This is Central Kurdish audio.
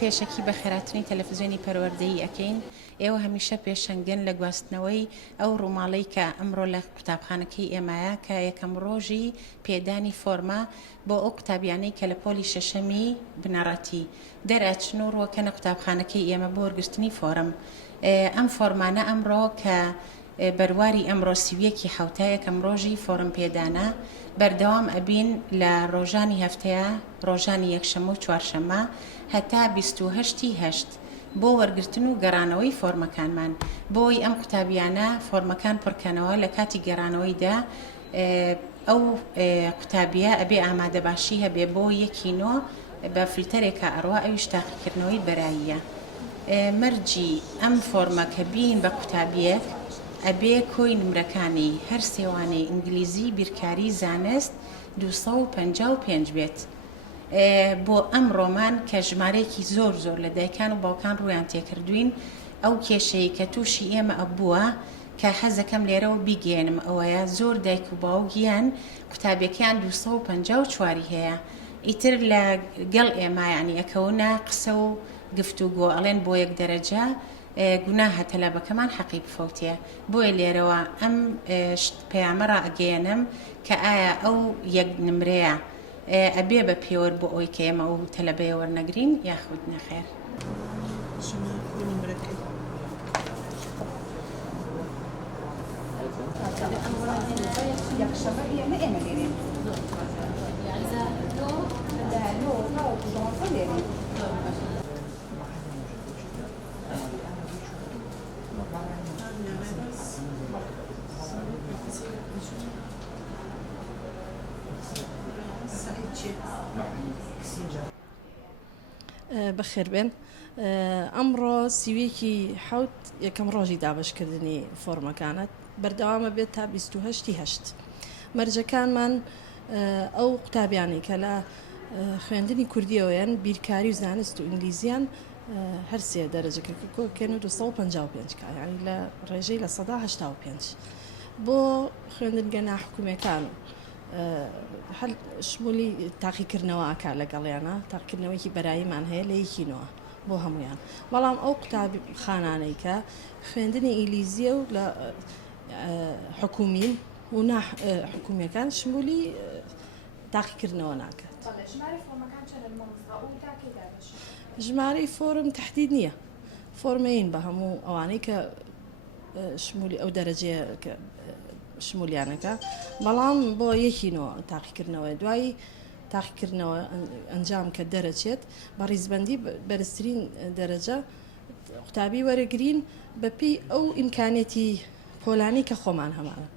پێشەکی بە خێراتنی تەلەڤیزیۆنی پەروەردەیی ئەکەین. ئێوە هەمیشە پێشەنگن لە گواستنەوەی ئەو ڕووماڵەی کە ئەمڕۆ لە قوتابخانەکەی ئێمایە کە یەکەم ڕۆژی پێدانی فۆرمە بۆ ئەو قوتابیانەی کە لە پۆلی شەشەمی بنەڕەتی دەرەچن و ڕۆکەنە قوتابخانەکەی ئێمە بۆ وەرگرتنی فۆرم. ئەم فۆرمانە ئەمڕۆ کە بەرواری ئەمڕۆ سیویەکی حوتە یەکەم ڕۆژی فۆرم پێدانە بەردەوام ئەبین لە ڕۆژانی هەفتەیە ڕۆژانی یەکشەمە و چوارشەمە هەتا 28/8 بۆ وەرگرتن و گەڕانەوەی فۆرمەکانمان بۆی ئەم قوتابیانە فۆرمەکان پڕکەنەوە لە کاتی گەڕانەوەیدا ئەو قوتابیە ئەبێ ئامادە باشی هەبێ بۆ یەکینۆ بە فیلتەرێکە ئەڕوا ئەویش تاقیکردنەوەی بەراییە. مەرجی ئەم فۆرمە کە بین بە قوتابیەک ئەبێ کۆی نمرەکانی هەر سێوانەی ئینگلیزی بیرکاری زانست 255 بێت. بۆ ئەم ڕۆمان کە ژمارەیەکی زۆر لە دایکان و باوکان ڕویان تێکردوین ئەو کێشەیە کە تووشی ئێمە ئەبووە کە حەزەکەم لێرەوە بیگەێنم ئەوەیە زۆر دایک و باوکیان قوتابیەکان 254 هەیە ئیتر لە گەڵ ئێمە یعنی ئەکەونە قسە و گفتوگۆ ئەڵێن بۆ یەک دەرەجە گوناهە تەلەبەکەمان حەقی بفەوتێ. بۆیە لێرەوە ئەم پەیامە ڕائگەیەنم کە ئایا ئەو یەک نمرەیە ئەبێ بە پێوەر بۆ ئەوی کە ئێمە ئەو تەلەبەیە وەرنەگرین یاخود نەخێر. بەخێر بێن. ئەمڕۆ سیوێکی حوت یەکەم ڕۆژی دابشکردنی فۆرمەکانت بەردەوامە بێت تا 28/8. مەرجەکانمان ئەو قوتابیانی کە لە خوێندنی کوردیەوەیان بیرکاری و زانست و ئینگلیزیان هەر سێ دەرەجەکە کۆکێن و 255 یعنی لە ڕێژەی لە 185 بۆ خوێندنگە ناحکومەکان هەر شمولی تاقیکردنەوە ئاکا لەگەڵیانە تاقیکردنەوەیکی بەراییمان هەیە لە یەکینەوە بۆ هەمویان. بەڵام ئەو قوتاب خانانەی کە خوێندنی ئینگلیزیە و لە حکومین و حکومیەکان شمولی تاقیکردنەوە ناکات. ژمارەی فۆرم تهدید نییە، فۆرمەین بە هەموو ئەوانەی کە شمولی ئەو دەرەجەیە کە شمولیانەکە، بەڵام بۆ یەکینەوە تاقیکردنەوە دوایی تاقیکردنەوە ئەنجام کە دەرەچێت بە ڕیزبەندی بەرزترین دەرەجە قوتابی وەرەگرین بەپێی ئەو ئیمکانێتی پۆلانی کە خۆمان هەمانە.